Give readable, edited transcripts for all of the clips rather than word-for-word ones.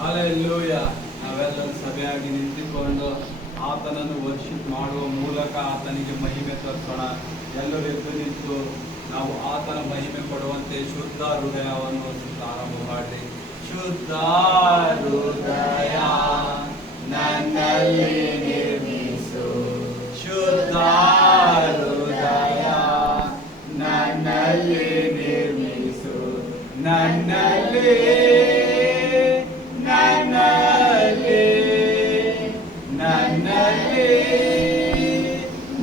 Hallelujah. ನಾವೆಲ್ಲರೂ ಸಭೆಯಾಗಿ ನಿಂತುಕೊಂಡು ಆತನನ್ನು ವರ್ಷಿಪ್ ಮಾಡುವ ಮೂಲಕ ಆತನಿಗೆ ಮಹಿಮೆ ತೋರಿಸೋಣ. ಎಲ್ಲರೂ ಎದ್ದು ನಿಂತು ನಾವು ಆತನ ಮಹಿಮೆ ಕೊಡುವಂತೆ ಶುದ್ಧ ಹೃದಯವನ್ನು ಪ್ರಾರಂಭ ಮಾಡಿ. ಶುದ್ಧ ಹೃದಯ ನನ್ನಲ್ಲಿ ನಿರ್ಮಿಸು, ಶುದ್ಧ ಹೃದಯ ನನ್ನಲ್ಲಿ ನಿರ್ಮಿಸು, ನನ್ನಲ್ಲಿ ನನ್ನಲ್ಲಿ ನನ್ನಲ್ಲಿ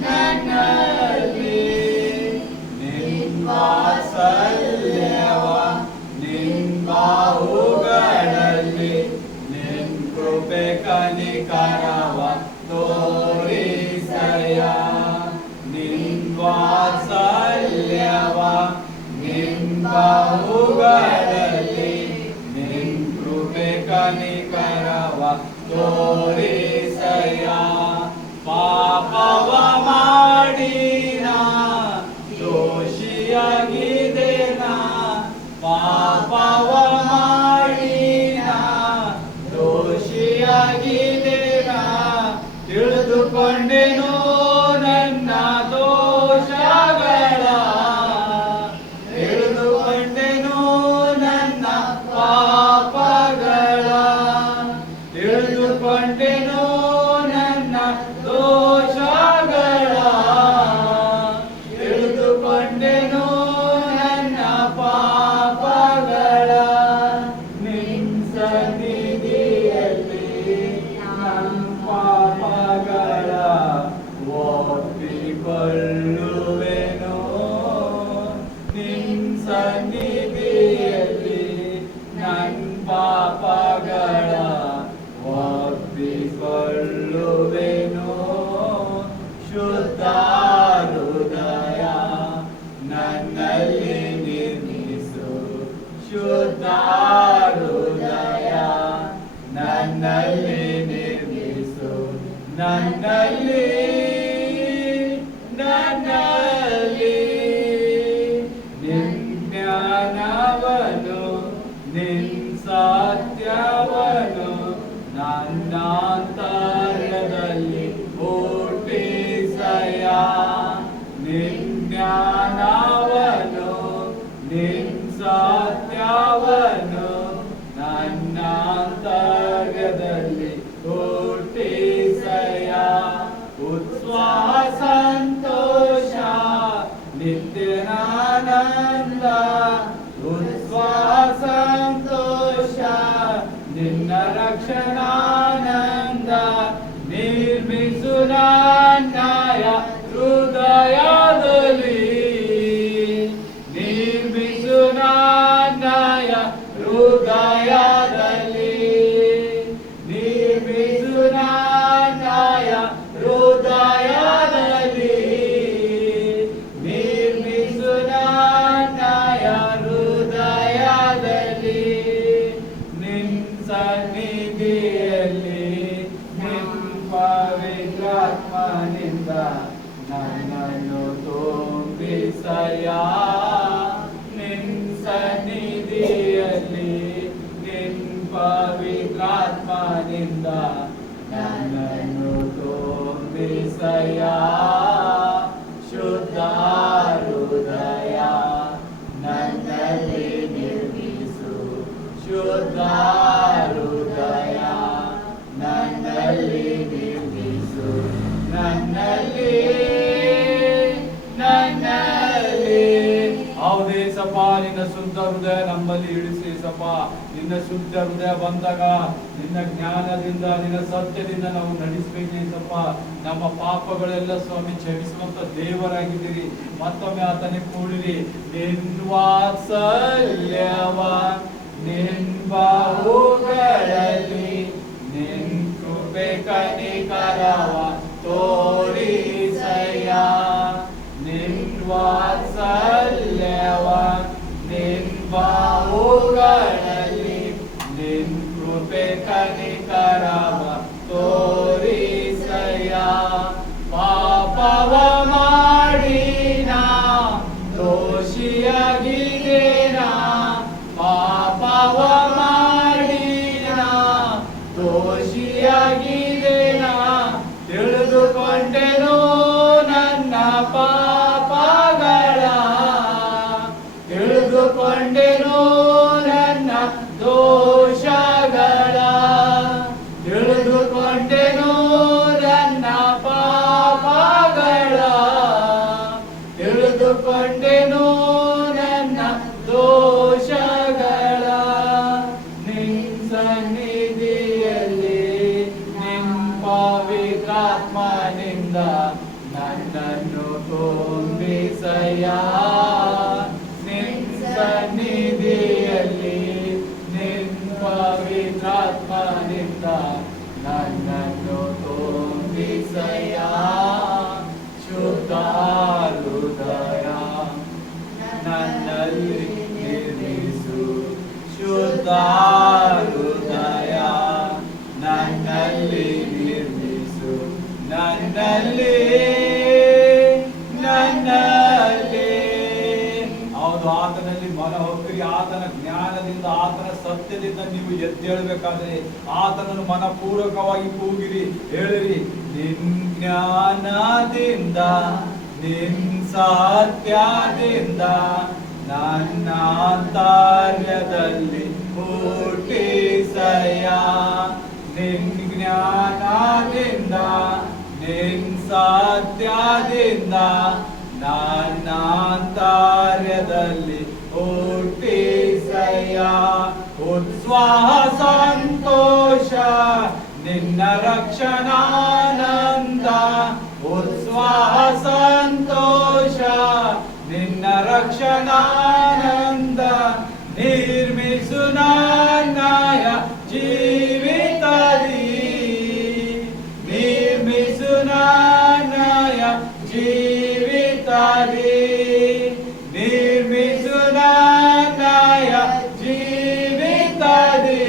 ನನ್ನಲ್ಲಿ ನಿನ್ನ ವಾತ್ಸಲ್ಯವ ನಿನ್ನ ಬಾಹುಗಳಲ್ಲಿ ನಿನ್ನ ಕೃಪೆ ಕನಿಕರವ ತೋರಿಸಯ್ಯ. ನಿನ್ನ ವಾತ್ಸಲ್ಯವ ನಿನ್ನ ಬಾಹುಗಳಲ್ಲಿ ನಿನ್ನ ಕೃಪೆ ಕನಿಕರವ ತೋರಿಸಯ್ಯ. ಪಾಪವ ಮಾಡಿನ ದೋಷಿಯಾಗಿದ್ದೇನ, ಪಾಪವ ಮಾಡಿನ ದೋಷಿಯಾಗಿದ್ದೇನ, ತಿಳಿದುಕೊಂಡೆನು ನನ್ನ ದೋಷಗಳ, ತಿಳಿದುಕೊಂಡೆನು ನನ್ನ ಪಾಪಗಳ, ತಿಳಿದುಕೊಂಡೆನು ನನ್ನ ದೋಷಗಳ, ತಿಳಿದುಕೊಂಡೆನು ನನ್ನ ಪಾಪಗಳ. ನಿನ್ನ ಸನ್ನಿಧಿಯಲ್ಲಿ ನನ್ನ ಪಾಪಗಳ ಒಪ್ಪಿಕೊಳ್ಳುವೆನು. ನಿನ್ನ ಸನ್ನಿಧಿಯಲ್ಲಿ ನನ್ನ ಪಾಪಗಳ ಒಪ್ಪಿಕೊಳ್ಳುವೆನು. ಶುದ್ಧ ಹೃದಯ ನನ್ನಲ್ಲಿ ನಿರ್ಮಿಸು, ಶುದ್ಧ ಹೃದಯ ನನ್ನಲ್ಲಿ ನಿರ್ಮಿಸು, ನನ್ನಲ್ಲಿ ನನ್ನಲ್ಲಿ ನಿನ್ನ ಜ್ಞಾನವನು ನಿನ್ನ ಸತ್ಯವನು ನನ್ನ ಅಂತರ್ಯದಲ್ಲಿ ಹುಟ್ಟಿಸಯ್ಯ. ನಿನ್ನ ಜ್ಞಾನವನು ನಿನ್ನ ಸತ್ಯವನು ನನ್ನ ಅಂತರ್ಯದಲ್ಲಿ ಹುಟ್ಟಿಸಯ್ಯ. ಉತ್ಸಾಹ ಸಂತೋಷ ನಿತ್ಯನಾನಂದ, ಉತ್ಸಾಹ ಸಂತೋಷ ನಿನ್ನ ರಕ್ಷಣಾನಂದ, ನಿರ್ಮಿಸು ನನ್ನಯ ಹೃದಯದಲ್ಲಿ, ನಿರ್ಮಿಸು ನನ್ನಯ ಹೃದಯದಲ್ಲಿ, ನಿರ್ಮಿಸು ನನ್ನಯ ಹೃದಯದಲ್ಲಿ, ನಿರ್ಮಿಸು ನನ್ನಯ ಹೃದಯದಲ್ಲಿ. ನಿನ್ನ ಸನ್ನಿಧಿಯಲ್ಲಿ ನಿನ್ನ ಪವಿತ್ರಾತ್ಮನಿಂದ ನನ್ನನ್ನು ತುಂಬಿಸಯ್ಯ. ನಿನ್ನ ಸನ್ನಿಧಿಯಲ್ಲಿ ನಿನ್ನ ಪವಿತ್ರಾತ್ಮನಿಂದ ನನ್ನನ್ನು ತುಂಬಿಸಯ್ಯ. ಶುದ್ಧ ಹೃದಯ ನನ್ನಲ್ಲಿ ನಿರ್ಮಿಸು, ಶುದ್ಧ ಹೃದಯ ನನ್ನಲ್ಲಿ ನಿರ್ಮಿಸು, ನನ್ನಲ್ಲಿ ನನ್ನಲ್ಲಿ. ಹೌದೇ ಸಪ ನಿನ್ನ ಶುದ್ಧ ಹೃದಯ ನಮ್ಮಲ್ಲಿ ಇಳಿಸಿ ಸಪ. ನಿನ್ನ ಶುದ್ಧ ಹೃದಯ ಬಂದಾಗ ನಿನ್ನ ಜ್ಞಾನದಿಂದ ನಿನ್ನ ಸತ್ಯದಿಂದ ನಾವು ನಡೆಸಬೇಕು ಸಪ. ನಮ್ಮ ಪಾಪಗಳೆಲ್ಲ ಸ್ವಾಮಿ ಕ್ಷಮಿಸುವಂತ ದೇವರಾಗಿದ್ದೀರಿ. ಮತ್ತೊಮ್ಮೆ ಆತನೇ ಕೂಡಿರಿ. ನಿನ್ನ ವಾತ್ಸಲ್ಯವ ನಿನ್ನ ಬಾಹುಗಳಲ್ಲಿ ನಿನ್ನ ಕೃಪೆ ಕನಿಕರವ ತೋರಿಸಯ್ಯ. ನಿನ್ನ ವಾತ್ಸಲ್ಯವ ನಿನ್ನ ಬಾಹುಗಳಲ್ಲಿ ನಿನ್ನ ಕೃಪೆ ಕನಿಕರವ ತೋರಿಸಯ್ಯ. ಪಾಪವ ಮಾಡಿನ ದೋಷಿಯಾಗಿದ್ದೇನ, ಪಾಪವ ಮಾಡಿನ ದೋಷಗಳ ತಿಳಿದುಕೊಂಡೆನು ನನ್ನ ಪಾಪಗಳ ತಿಳಿದುಕೊಂಡೆನು ನನ್ನ ದೋಷಗಳ ನಿನ್ ಸನ್ನಿಧಿಯಲ್ಲಿ ನಿನ್ ಪವಿತ್ರಾತ್ಮನಿಂದ ನನ್ನನ್ನು ತುಂಬಿಸಯ್ಯ ನಿನ್ ಸನ್ನಿಧಿಯಲ್ಲಿ ನಿನ್ ಪವಿತ್ರಾತ್ಮನಿಂದ ನನ್ನನ್ನು ತುಂಬಿಸಯ್ಯ ಶುದ್ಧ ಹೃದಯ ನನ್ನಲ್ಲಿ ನಿರ್ಮಿಸು ಶುದ್ಧ ಹೃದಯ ನನ್ನಲ್ಲಿ ನಿರ್ಮಿಸು ನನ್ನಲ್ಲಿ ಹೌದು ಆತನಲ್ಲಿ ಮನ ಹೋಗ್ತೀರಿ ಆತನ ಜ್ಞಾನದಿಂದ ಆತನ ಸತ್ಯದಿಂದ ನೀವು ಎದ್ದೇಳಬೇಕಾದ್ರೆ ಆತನನ್ನು ಮನಪೂರ್ವಕವಾಗಿ ಕೂಗಿರಿ ಹೇಳಿರಿ ನಿನ್ ಜ್ಞಾನದಿಂದ ನಿನ್ ಸತ್ಯದಿಂದ ನನ್ನ ಅಂತರ್ಯದಲ್ಲಿ ಹುಟ್ಟಿಸಯ್ಯ ನಿನ್ ಜ್ಞಾನದಿಂದ ನಿನ್ ಸತ್ಯದಿಂದ ನನ್ನ ಅಂತರ್ಯದಲ್ಲಿ ಹುಟ್ಟಿಸಯ್ಯ ಉತ್ಸಾಹ ಸಂತೋಷ ನಿನ್ನ ರಕ್ಷಣಾನಂದ ಉತ್ಸಾಹ ಸಂತೋಷ ನಿನ್ನ ರಕ್ಷಣಾನಂದ ನಿರ್ಮಿಸು ನಾನಾಯ ಜೀವಿತದಿ ನಿರ್ಮಿಸು ನಾನಾಯ ಜೀವಿತದಿ ನಿರ್ಮಿಸು ನಾನಾಯ ಜೀವಿತದಿ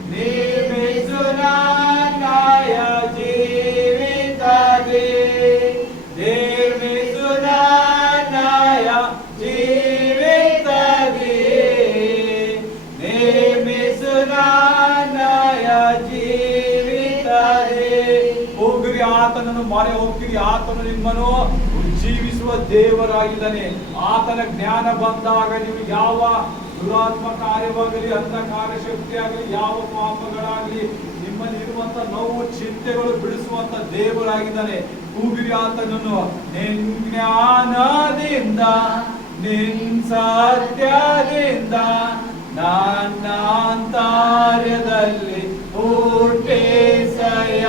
ನಿರ್ಮಿಸು ನಾನಾಯ ಜೀವಿತದಿ ನಿರ್ಮಿಸು ನಾನಾಯ ಜೀವಿತದಿ ನಿರ್ಮಿಸು ನಾನಾಯ ಜೀವಿತದಿ ಹೋಗ್ರಿ ಆತನನ್ನು ಮೊರೆ ಹೋಗ್ತೀರಿ ಆತನು ನಿಮ್ಮನ್ನು ಉಜ್ಜೀವಿಸುವ ದೇವರಾಗಿದ್ದಾನೆ ಆತನ ಜ್ಞಾನ ಬಂದಾಗ ನೀವು ಯಾವ ದುರಾತ್ಮ ಕಾರ್ಯವಾಗಲಿ ಅಂಧಕಾರ ಶಕ್ತಿ ಆಗಲಿ ಯಾವ ಪಾಪಗಳಾಗಲಿ ನಿಮ್ಮಲ್ಲಿ ಇರುವಂತ ನೋವು ಚಿಂತೆಗಳು ಬಿಡಿಸುವಂತ ದೇವರಾಗಿದ್ದಾನೆ ಕೂಗಿರಿ ಆತನನ್ನು ನಿನ್ ಜ್ಞಾನದಿಂದ ನಿನ್ ಸತ್ಯದಿಂದ ನನ್ನ ಅಂತರ್ಯದಲ್ಲಿ ಹುಟ್ಟಿಸಯ್ಯ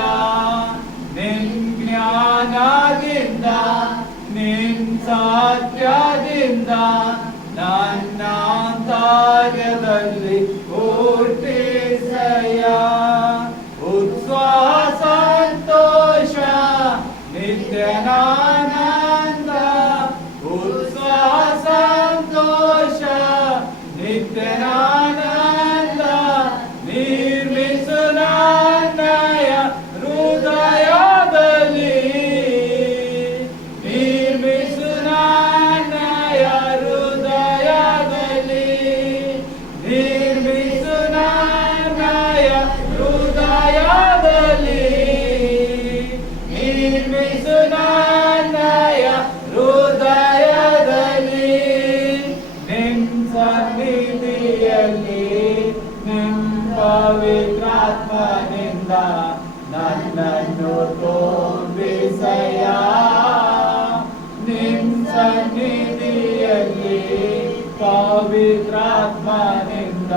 ನಿನ್ ಜ್ಞಾನದಿಂದ ನಿನ್ ಸತ್ಯದಿಂದ ನನ್ನ ಅಂತರ್ಯದಲ್ಲಿ ಹುಟ್ಟಿಸಯ್ಯ ಉತ್ಸಾಹ ಸಂತೋಷ ನಿತ್ಯನಾನಂದ ಉತ್ಸಾಹ ಸಂತೋಷ ನಿತ್ಯನಾನಂದ ನಿರ್ಮಿಸು ನಾನಾಯ ಹೃದಯದಲ್ಲಿ ನಿರ್ಮಿಸು ನಾನಾಯ ಹೃದಯದಲ್ಲಿ ನಿರ್ಮಿಸು ನಾನಾಯ ಹೃದಯದಲ್ಲಿ ನಿರ್ಮಿಸು ನಾನಾಯ ಹೃದಯದಲ್ಲಿ ನಿನ್ ಸನ್ನಿಧಿಯಲ್ಲಿ ನಿನ್ ಪವಿತ್ರಾತ್ಮನಿಂದ ನನ್ನನ್ನು ತುಂಬಿಸಯ್ಯ ನಿನ್ ಸನ್ನಿಧಿಯಲ್ಲಿ ಪವಿತ್ರಾತ್ಮನಿಂದ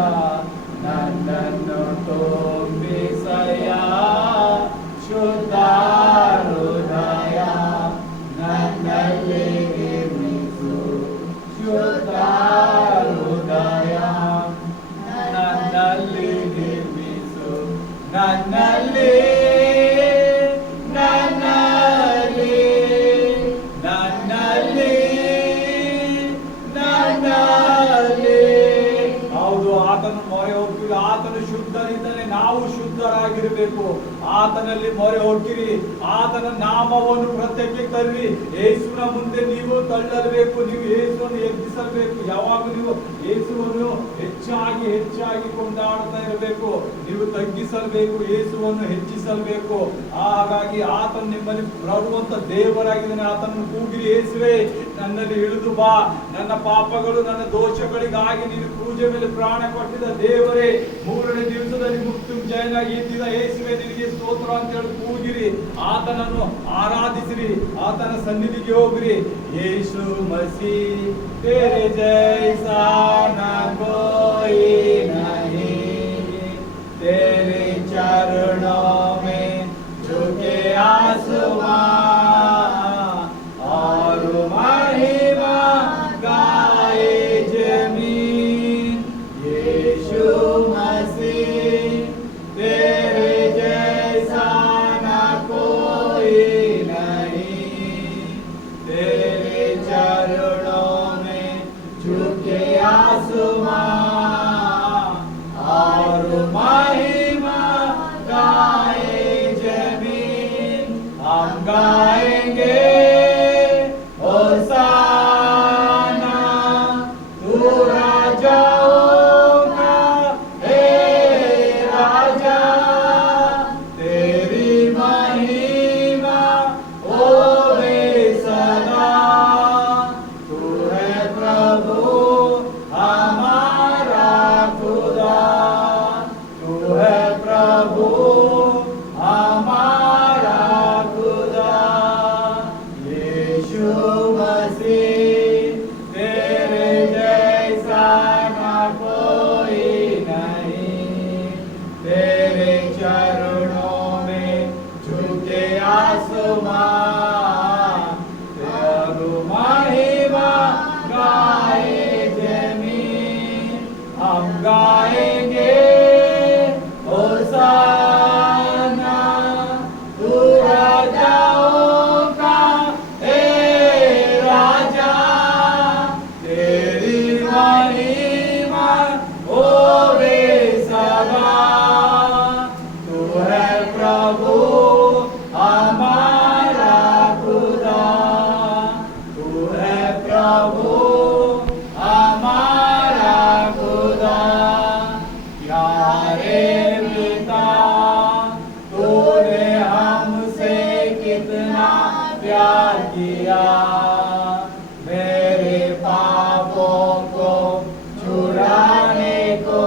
ನನ್ನನ್ನು ತುಂಬಿಸಯ್ಯ ಶುದ್ಧ ಹೃದಯ ನನ್ನಲ್ಲಿ ನಿರ್ಮಿಸು ಶುದ್ಧ ಹೃದಯ ನನ್ನಲ್ಲಿ ನಿರ್ಮಿಸು ನನ್ನಲ್ಲಿ ನನ್ನಲ್ಲಿ ನನ್ನಲ್ಲಿ ನನ್ನಲ್ಲಿ ಹೌದು ಆತನ ಮೊರೆ ಹೋಗ್ತೀವಿ ಆತನು ಶುದ್ಧನಿದ್ದಾನೆ ನಾವು ಶುದ್ಧರಾಗಿರಬೇಕು ಆತನಲ್ಲಿ ಮೊರೆ ಹೋಗ್ತೀರಿ ಆತನ ನಾಮವನ್ನು ಪ್ರತ್ಯಕ್ಷ ತರ್ರಿ ಯೇಸುವಿನ ಮುಂದೆ ನೀವು ತಳ್ಳಬೇಕು ನೀವು ಯೇಸುವನ್ನು ಎಬ್ಬಿಸಬೇಕು ಯಾವಾಗ ನೀವು ಯೇಸುವನ್ನು ಹೆಚ್ಚಾಗಿ ಹೆಚ್ಚಾಗಿ ಕೊಂಡಾಡ್ತಾ ಇರಬೇಕು ನೀವು ತಗ್ಗಿಸಲ್ಬೇಕು ಯೇಸುವನ್ನು ಹೆಚ್ಚಿಸಲ್ಬೇಕು ಹಾಗಾಗಿ ಆತನು ನಿಮ್ಮಲ್ಲಿ ಬರುವಂತ ದೇವರಾಗಿದ್ದಾನೆ ಆತನನ್ನು ಕೂಗಿರಿ ಯೇಸುವೆ ನನ್ನಲ್ಲಿ ಇಳಿದು ಬಾ. ನನ್ನ ಪಾಪಗಳು ನನ್ನ ದೋಷಗಳಿಗಾಗಿ ನೀನು ಪೂಜೆ ಮೇಲೆ ಪ್ರಾಣ ಕೊಟ್ಟಿದ್ದ ದೇವರೇ, ಮೂರನೇ ದಿವಸದಲ್ಲಿ ಮೃತ್ಯುಂಜಯನಾಗಿ ಎದ್ದಿದ ಯೇಸುವೆ ನಿನಗೆ ಸ್ತೋತ್ರ ಅಂತ ಹೇಳಿ ಕೂಗಿರಿ, ಆತನನ್ನು ಆರಾಧಿಸಿರಿ, ಆತನ ಸನ್ನಿಧಿಗೆ ಹೋಗ್ರಿ. ಯೇಸು ಮಸಿ तेरे जैसा न कोई नहीं, तेरे चरणों में झुके आसमां और महिमा गाए जमीन। यीशु मसीह तेरे जैसा न कोई नहीं, तेरे चरणों में झुके आसमां और महिमा गाए जमीन। हम गाएंगे होसाना, तू राजाओं का हे राजा, तेरी महिमा होवे सदा। तू है प्रभु हमारा खुदा, तू है प्रभु हमारा खुदा। यीशु मसीह तेरे जैसा न कोई नहीं, तेरे चरणों में झुके आसमां और महिमा गाए जमीन। हम गाएंगे होसाना, तू राजाओं का हे राजा, तेरी महिमा होवे सदा। तू है प्रभु हमारा खुदा, तू है प्रभु हमारा खुदा। प्यारे पिता, तूने हमसे कितना प्यार किया, मेरे पापों को छुड़ाने को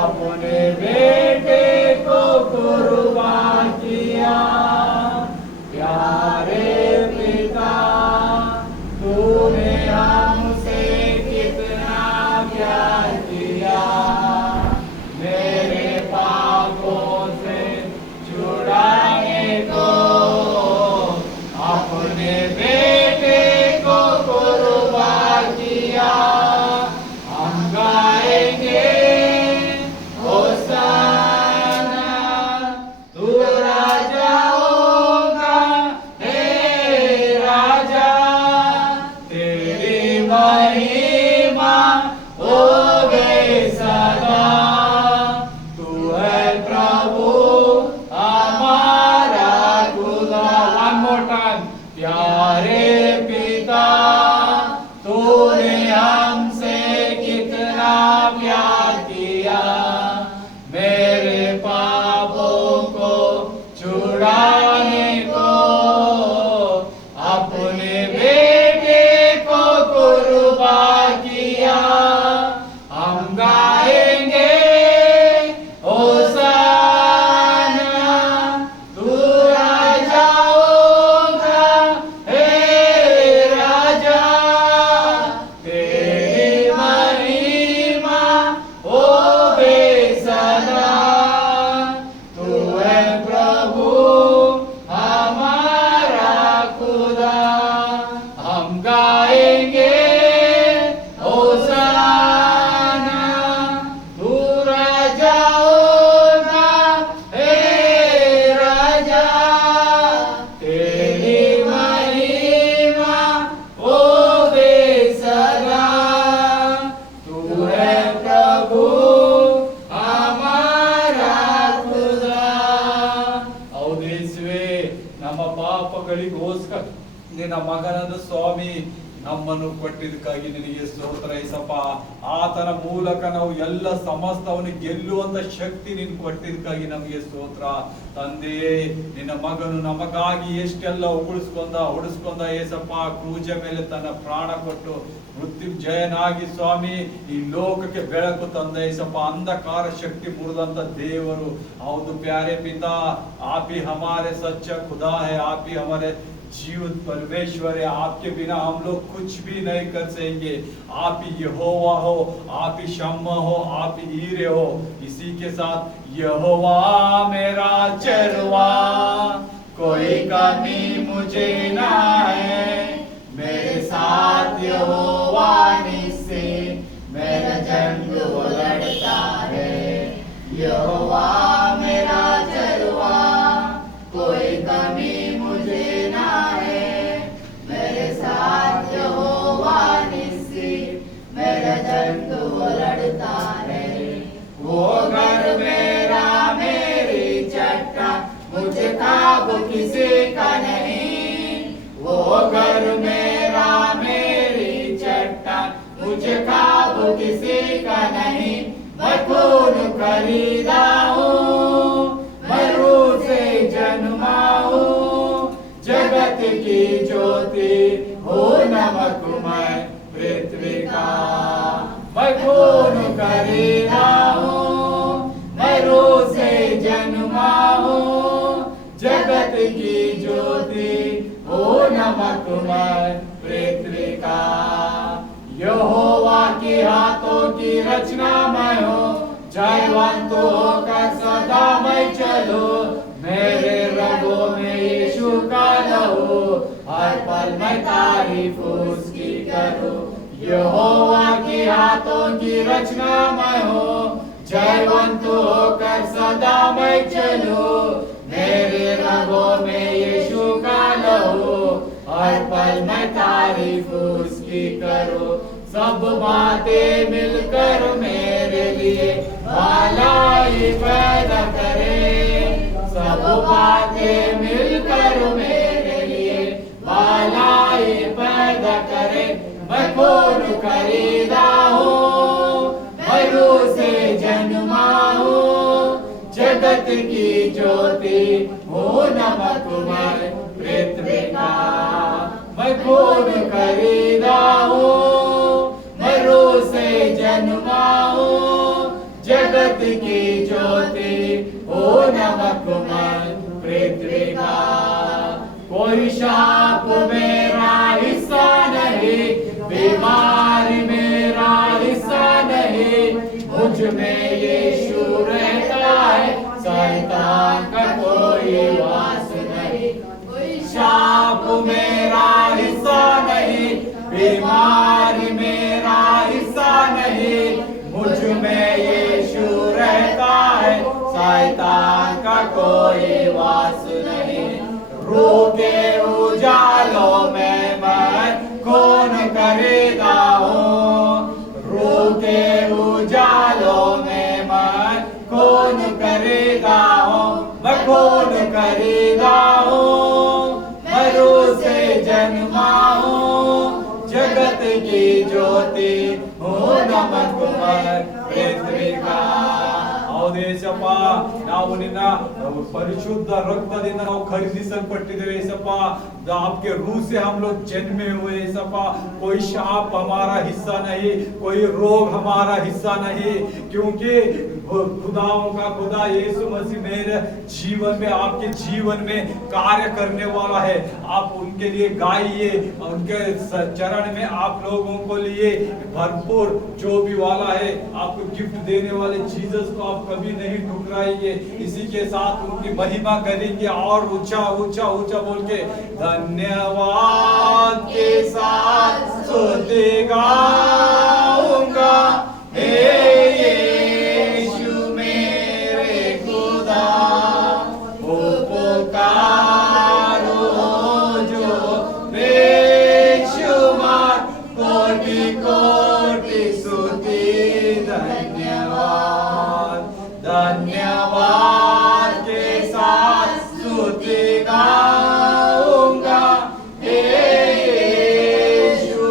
अपने बेटे को कुर्बान किया। प्यारे पिता, तूने हमसे कितना प्यार किया, मेरे पापों से छुड़ाने को अपने बेटे को कुर्बान किया। हम गाएंगे होसाना, तू राजाओं का हे राजा, तेरी महिमा होवे सदा। तू है प्रभु हमारा खुदा। One more time. प्यारे पिता, तूने हमसे कितना प्यार किया, मेरे पापों को छुड़ाने को अपने बेटे को कुर्बान किया। हम गाएंगे होसाना, तू राजाओं का हे राजा, तेरी महिमा होवे सदा। तू है प्रभु हमारा खुदा। हम गाएंगे होसाना, तू राजाओं का हे राजा, तेरी महिमा होवे सदा। तू है प्रभु हमारा खुदा। ಹೌದೇಸುವೆ, ನಮ್ಮ ಪಾಪಗಳಿಗೋಸ್ಕರ ನಿನ್ನ ಮಗನಾದ ಸ್ವಾಮಿ ನಮ್ಮನ್ನು ಕೊಟ್ಟಿದ್ದಕ್ಕಾಗಿ ನಿನಗೆ ಸ್ತೋತ್ರ ಏಸಪ್ಪ. ಆತನ ಮೂಲಕ ನಾವು ಎಲ್ಲ ಸಮಸ್ತವನ್ನು ಗೆಲ್ಲುವಂತ ಶಕ್ತಿ ನೀನು ಕೊಟ್ಟಿದ್ದಕ್ಕಾಗಿ ನಮಗೆ ಸ್ತೋತ್ರ ತಂದೆಯೇ. ನಿನ್ನ ಮಗನು ನಮಗಾಗಿ ಎಷ್ಟೆಲ್ಲ ಉಳಿಸ್ಕೊಂಡ ಏಸಪ್ಪ, ಕ್ರೂಜೆ ಮೇಲೆ ತನ್ನ ಪ್ರಾಣ ಕೊಟ್ಟು ಮೃತ್ಯುಂಜಯನಾಗಿ ಸ್ವಾಮಿ ಈ ಲೋಕಕ್ಕೆ ಬೆಳಕು ತಂದ ಏಸಪ್ಪ. ಅಂಧಕಾರ ಶಕ್ತಿ ಮುರಿದಂತ ದೇವರು. ಹೌದು प्यारे पिता, आप ही हमारे सच्चा खुदा है, आप ही हमारे जीवित परमेश्वर है। आपके बिना हम लोग कुछ भी नहीं कर सकेंगे। आप ही यहोवा हो, आप ही शम्मा हो, आप ही हीरे हो। इसी के साथ यहोवा मेरा चरवा, कोई कमी मुझे ना है। मेरे साथ यहोवा निस्से, मेरा जंग वो लड़ता है। यहोवा मेरा चरवा, कोई कमी मुझे ना है। मेरे साथ यहोवा निस्सी, मेरा जंग वो लड़ता है। वो घर मेरा मेरी चट्टान, मुझे काब किसी का नहीं। वो घर मेरा मेरी चट्टान, मुझे काब किसी का नहीं। मैं खून खरीदा हूँ, मैं रूह से जन्मा हूँ। जगत की ज्योति हो नमकमय पृथ्वी का। मैं खून खरीदा हूँ, मैं रूह से जन्मा हूँ। जगत की ज्योति हो नमकमय पृथ्वी का। यहोवा के हाथों की रचना मैं हूँ, जयवंत होकर सदा मैं चलूं। मेरे रगों में यीशु का लहू, हर पल मैं तारीफ उसकी करूं। यहोवा के हाथों की रचना मैं हूँ, जयवंत होकर सदा मैं चलूं। मेरे रगों में यीशु का लहू, हर पल मैं तारीफ उसकी करूं। सब बातें मिलकर मेरे लिए भलाई पैदा करे। सब बातें मिलकर मेरे लिए भलाई पैदा करे। मैं खून खरीदा हूँ, मैं रूह से जन्मा हूँ। जगत की ज्योति हो नमकमय पृथ्वी का। मैं खून खरीदा हूँ, मैं रूह से जन्मा हूँ। जगत की ज्योति हो नमकमय पृथ्वी का। कोई शाप मेरा हिस्सा नहीं, बीमारी मेरा हिस्सा नहीं। मुझ में यीशु रहता है, शैतान का कोई वास नहीं। कोई शाप मेरा हिस्सा नहीं, बीमारी मेरा हिस्सा नहीं। मुझ में यीशु रहता है, शैतान का कोई वास नहीं। रूह के उजालों में मैं खून खरीदा हूँ। रूह के उजालों में मैं खून खरीदा हूँ। मैं खून खरीदा हूँ, मैं रूह से जन्मा हूँ। जगत की ज्योति हो नमकमय पृथ्वी का। ಹೌದೇಸಪ್ಪ, ನಾವು ನಿನ್ನ ಪರಿಶುದ್ಧ ರಕ್ತದಿಂದ ನಾವು ಖರೀದಿಸಲ್ಪಟ್ಟಿದ್ದೇವೆ ಏಸಪ್ಪ। आपके रूह से हम लोग जन्मे हुए ऐसपा। कोई शाप हमारा हिस्सा नहीं, कोई रोग हमारा हिस्सा नहीं, क्योंकि खुदाओं का खुदा यीशु मसीह मेरे जीवन में, आपके जीवन में कार्य करने वाला है। आप उनके लिए गाइए, उनके चरण में आप लोगों को लिए भरपूर जो भी वाला है, आपको गिफ्ट देने वाले जीसस को आप कभी नहीं ठुकराएंगे। इसी के साथ उनकी महिमा करेंगे और ऊंचा ऊंचा ऊंचा बोल के धन्यवाद के साथ स्तुति गाऊंगा। हे यीशु मेरे खुदा, वो पुकारो जो बेशुमार कोटि कोटि स्तुति। धन्यवाद धन्यवाद के साथ स्तुति गाऊंगा। हे यीशु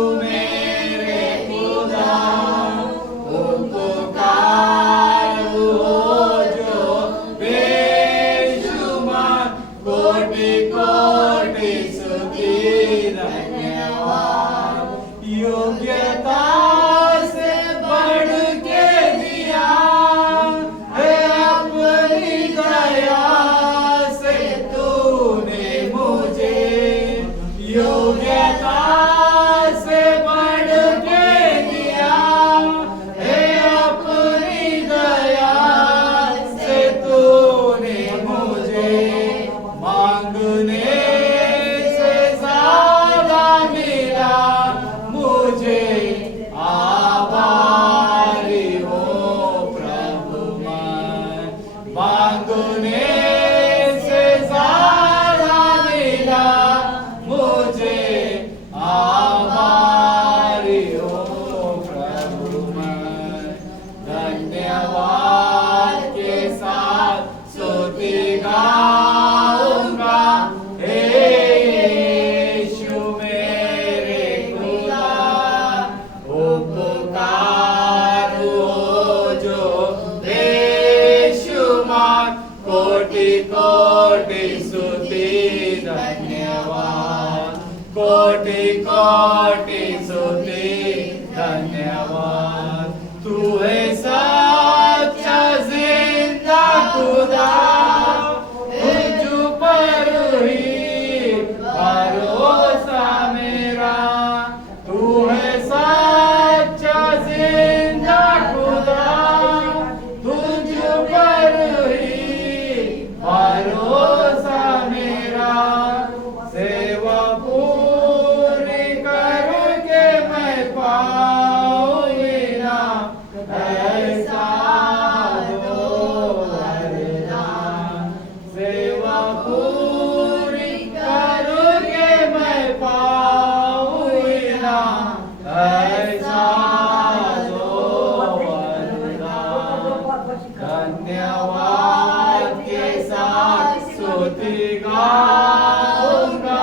धन्यवाद के साथ स्तुति गाऊंगा,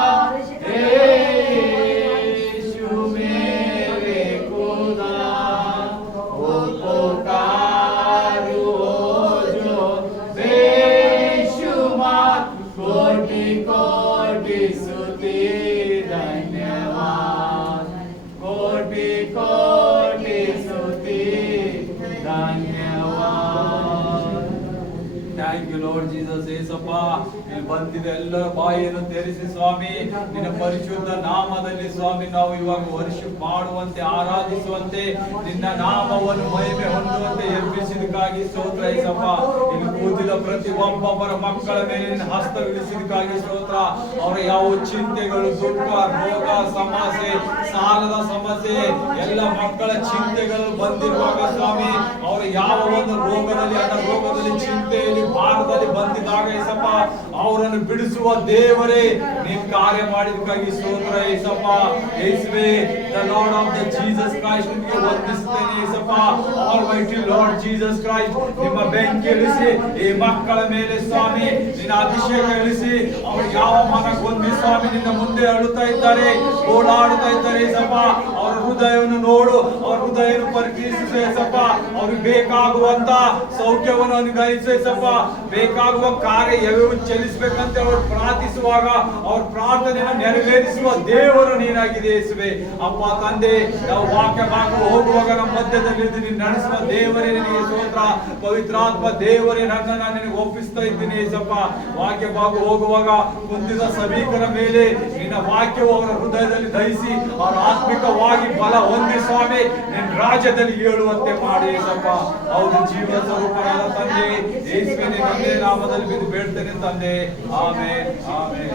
यीशु मेरे खुदा, उपकारू जो बेशुमार, कोटि कोटि स्तुति धन्यवाद, कोटि कोटि स्तुति धन्यवाद। Thank you Lord Jesus. ಏಸಪ್ಪ ಇಲ್ಲಿ ಬಂದಿದ್ದ ಎಲ್ಲರ ಬಾಯಿಯನ್ನು ತೆರೆಸಿ ಸ್ವಾಮಿ, ನಿನ್ನ ಪರಿಶುದ್ಧ ನಾಮದಲ್ಲಿ ಸ್ವಾಮಿ ನಾವು ಇವಾಗ ವರ್ಷಿಪ್ ಮಾಡುವಂತೆ, ಆರಾಧಿಸುವಂತೆ, ನಿನ್ನ ನಾಮವನ್ನು ಮಹಿಮೆ ಹೊಂದುವಂತೆ ಎಬ್ಬಿಸಿದಕ್ಕಾಗಿ ಸ್ತೋತ್ರ ಏಸಪ್ಪ. ಇಲ್ಲಿ ಕೂತಿದ ಪ್ರತಿ ಒಬ್ಬೊಬ್ಬರ ಮಕ್ಕಳ ಮೇಲೆ ನಿನ್ನ ಹಸ್ತವಿಳಿಸಿದಕ್ಕಾಗಿ ಸ್ತೋತ್ರ. ಅವರ ಯಾವ ಚಿಂತೆಗಳು, ದುಃಖ, ರೋಗ, ಸಮಸ್ಯೆ, ಸಾಲದ ಸಮಸ್ಯೆ, ಎಲ್ಲ ಮಕ್ಕಳ ಚಿಂತೆಗಳು ಬಂದಿರುವಾಗ ಸ್ವಾಮಿ, ಅವರ ಯಾವ ಒಂದು ರೋಗದಲ್ಲಿ, ಅನಾರೋಗದಲ್ಲಿ, ಚಿಂತೆಯಲ್ಲಿ, ಭಾರದಲ್ಲಿ ಬಂದಿದ್ದಾಗ ಏಸಪ್ಪ, ಅವರನ್ನು ಬಿಡಿಸುವ ದೇವರೇ ನೀನು ಕಾರ್ಯ ಮಾಡಿದಕ್ಕಾಗಿ ಸ್ತೋತ್ರ ಏಸಪ್ಪ. ಯೇಸುವೇ, the Lord of the Jesus Christ, ನಿಮಗೆ ವಂದಿಸುತ್ತೇನೆ Yesappa. Almighty Lord Jesus Christ, ನಿಮ್ಮ ಬೆಂಕಿ ಇಳಿಸಿ ಈ ಮಕ್ಕಳ ಮೇಲೆ ಸ್ವಾಮಿ, ನಿನ್ನ ಅಭಿಷೇಕ ಇಳಿಸಿ, ಅವರು ಯಾವ ಮನಗೊಂದಿ ಸ್ವಾಮಿ ನಿನ್ನ ಮುಂದೆ ಅಳುತ್ತಾ ಇದ್ದಾರೆ, ಓಡಾಡುತ್ತಾ ಇದ್ದಾರೆ ಏಸಪ್ಪ. ಅವರ ಹೃದಯವನ್ನು ನೋಡು, ಅವರ ಹೃದಯವನ್ನು ಪರೀಕ್ಷಿಸು ಏಸಪ್ಪ. ಅವ್ರಿಗೆ ಬೇಕಾಗುವಂತ ಸೌಖ್ಯವನ್ನು ಅನುಗ್ರಹಿಸು ಏಸಪ್ಪ. ಬೇಕಾಗುವ ಕಾರ್ಯ ಯಾವ್ಯಾವ ಚಲಿಸಬೇಕಂತ ಅವರು ಪ್ರಾರ್ಥಿಸುವಾಗ ಅವ್ರ ಪ್ರಾರ್ಥನೆಯನ್ನು ನೆರವೇರಿಸುವ ದೇವರು ನೀನಾಗಿದೆ ಯೇಸುವೆ. ಅಪ್ಪ ತಂದೆ, ನಾವು ವಾಕ್ಯ ಭಾಗ ಹೋಗುವಾಗ ನಮ್ಮ ಮಧ್ಯದಲ್ಲಿ ನೀನು ನಡೆಸುವ ದೇವರೇ ನಿನಗೆ ಸ್ತೋತ್ರ. ಪವಿತ್ರಾತ್ಮ ದೇವರೇ, ನನ್ನನ್ನು ನಿನಗೆ ಒಪ್ಪಿಸ್ತಾ ಇದ್ದೀನಿ ಯೇಸಪ್ಪ. ವಾಕ್ಯ ಭಾಗ ಹೋಗುವಾಗ ಕುಂತಿದ ಸಭಿಕರ ಮೇಲೆ ನಿನ್ನ ವಾಕ್ಯವು ಅವರ ಹೃದಯದಲ್ಲಿ ದಹಿಸಿ ಅವರ ಆತ್ಮಿಕವಾಗಿ ಬಲ ಹೊಂದಿ ಸ್ವಾಮಿ ನಿನ್ನ ರಾಜ್ಯದಲ್ಲಿ ಏಳುವಂತೆ ಮಾಡಿ ಯೇಸಪ್ಪ. ಹೌದು, ಜೀವ ಸ್ವರೂಪರಾದ ತಂದೆ ಯೇಸುವಿನ ನಂದೇ ನಾಮದಲ್ಲಿ ಬಿದ್ದು ಬೇಡ್ತೇನೆ ತಂದೆ. Amen, amen.